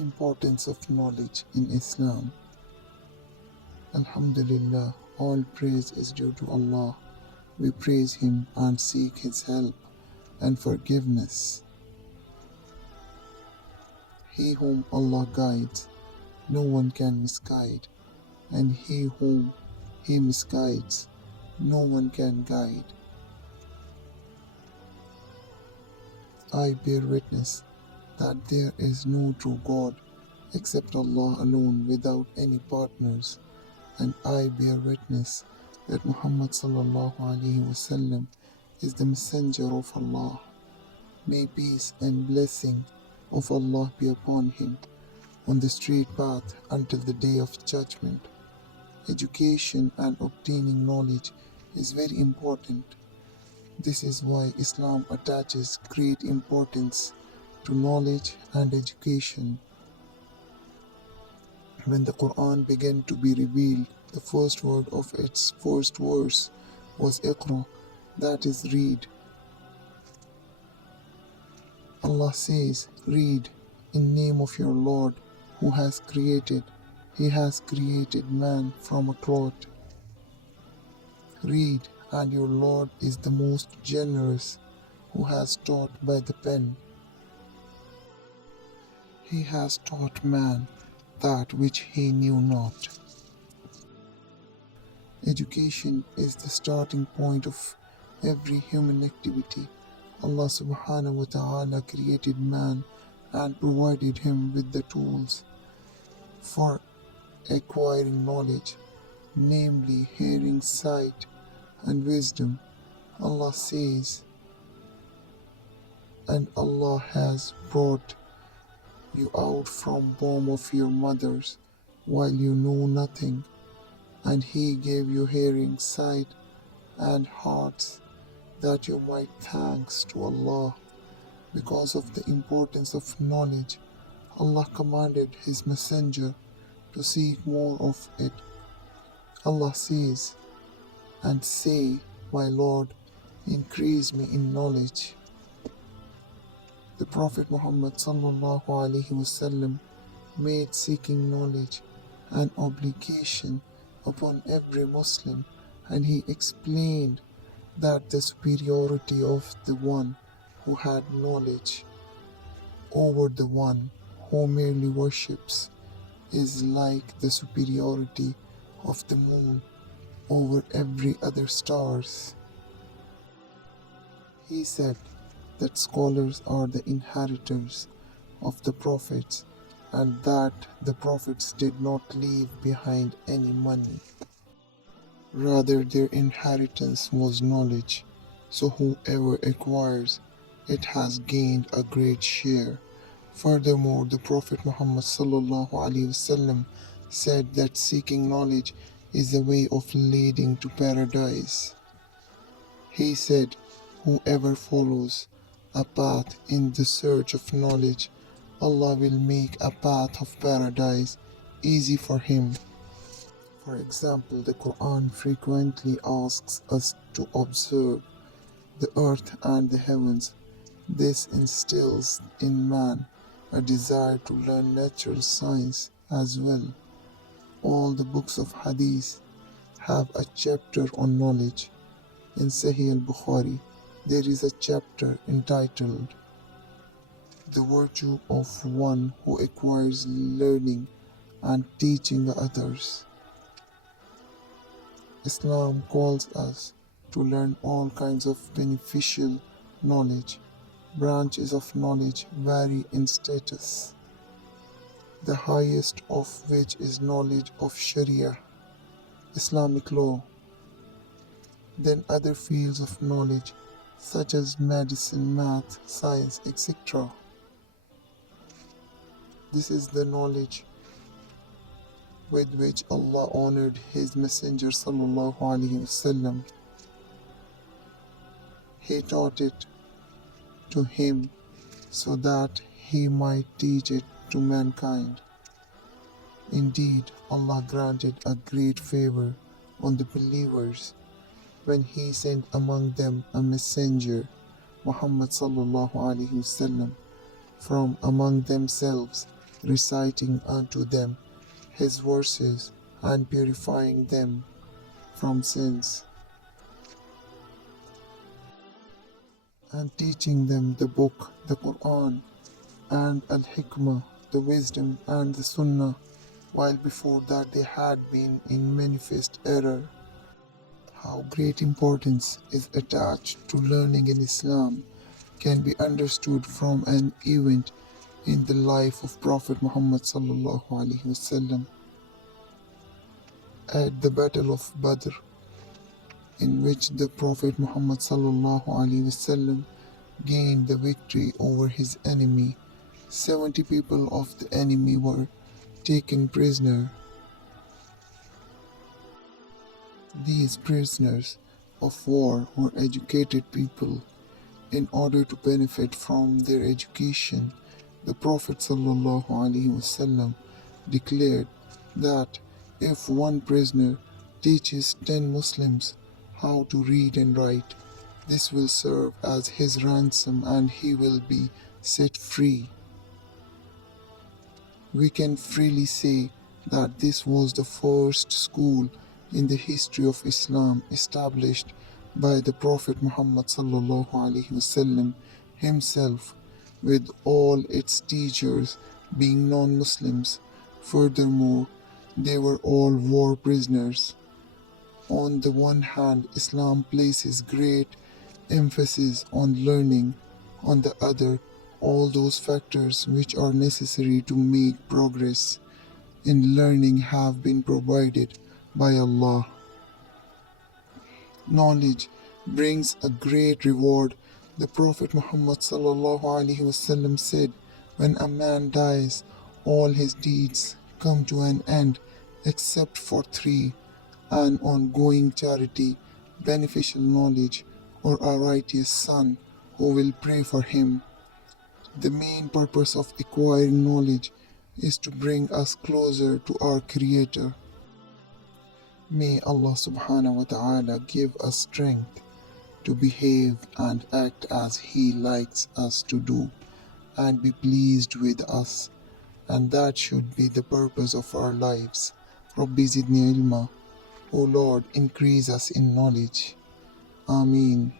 Importance of knowledge in Islam. Alhumdulillah, all praise is due to Allah. We praise Him and seek His help and forgiveness. He whom Allah guides, no one can misguide, and he whom He misguides, no one can guide. I bear witness that there is no true God except Allah alone without any partners, and I bear witness that Muhammad sallallahu alaihi wasallam is the messenger of Allah. May peace and blessing of Allah be upon him on the straight path until the day of judgment. Education and obtaining knowledge is very important. This is why Islam attaches great importance to knowledge and education. When the Quran began to be revealed, the first word of its first verse was Iqra, that is, read. Allah says, read in name of your Lord who has created. He has created man from a clot. Read, and your Lord is the most generous, who has taught by the pen. He has taught man that which he knew not. Education is the starting point of every human activity. Allah subhanahu wa ta'ala created man and provided him with the tools for acquiring knowledge, namely hearing, sight, and wisdom. Allah says, and Allah has brought you out from womb of your mothers while you know nothing, and He gave you hearing, sight, and hearts that you might thanks to Allah. Because of the importance of knowledge, Allah commanded His Messenger to seek more of it. Allah says, and say, my Lord, increase me in knowledge. The Prophet Muhammad sallallahu alaihi wasallam made seeking knowledge an obligation upon every Muslim, and he explained that the superiority of the one who had knowledge over the one who merely worships is like the superiority of the moon over every other stars. He said that scholars are the inheritors of the prophets, and that the prophets did not leave behind any money. Rather, their inheritance was knowledge, so whoever acquires it has gained a great share. Furthermore, the Prophet Muhammad sallallahu alaihi wasallam said that seeking knowledge is the way of leading to paradise. He said, whoever follows a path in the search of knowledge, Allah will make a path of paradise easy for him. For example, the Quran frequently asks us to observe the earth and the heavens. This instills in man a desire to learn natural science as well. All the books of Hadith have a chapter on knowledge. In Sahih al-Bukhari, there is a chapter entitled The Virtue of One Who Acquires Learning and Teaching Others. Islam calls us to learn all kinds of beneficial knowledge. Branches of knowledge vary in status, the highest of which is knowledge of Sharia, Islamic law. Then other fields of knowledge such as medicine, math, science, etc. This is the knowledge with which Allah honored His Messenger sallallahu alaihi wasallam. He taught it to him so that he might teach it to mankind. Indeed, Allah granted a great favor on the believers when He sent among them a messenger, Muhammad sallallahu alaihi wasallam, from among themselves, reciting unto them his verses and purifying them from sins, and teaching them the book, the Quran, and al-hikmah, the wisdom, and the Sunnah, while before that they had been in manifest error. How great importance is attached to learning in Islam can be understood from an event in the life of Prophet Muhammad sallallahu alaihi wasallam at the Battle of Badr, in which the Prophet Muhammad sallallahu alaihi wasallam gained the victory over his enemy. 70 people of the enemy were taken prisoner. These prisoners of war were educated people. In order to benefit from their education, the Prophet ﷺ declared that if one prisoner teaches 10 Muslims how to read and write, this will serve as his ransom and he will be set free. We can freely say that this was the first school in the history of Islam established by the Prophet Muhammad ﷺ himself, with all its teachers being non-Muslims. Furthermore, they were all war prisoners. On the one hand, Islam places great emphasis on learning. On the other, all those factors which are necessary to make progress in learning have been provided by Allah. Knowledge brings a great reward. The Prophet Muhammad ﷺ said, when a man dies, all his deeds come to an end except for 3: an ongoing charity, beneficial knowledge, or a righteous son who will pray for him. The main purpose of acquiring knowledge is to bring us closer to our Creator. May Allah subhanahu wa ta'ala give us strength to behave and act as He likes us to do and be pleased with us, and that should be the purpose of our lives. Rabbi zidni ilma. O Lord, increase us in knowledge. Ameen.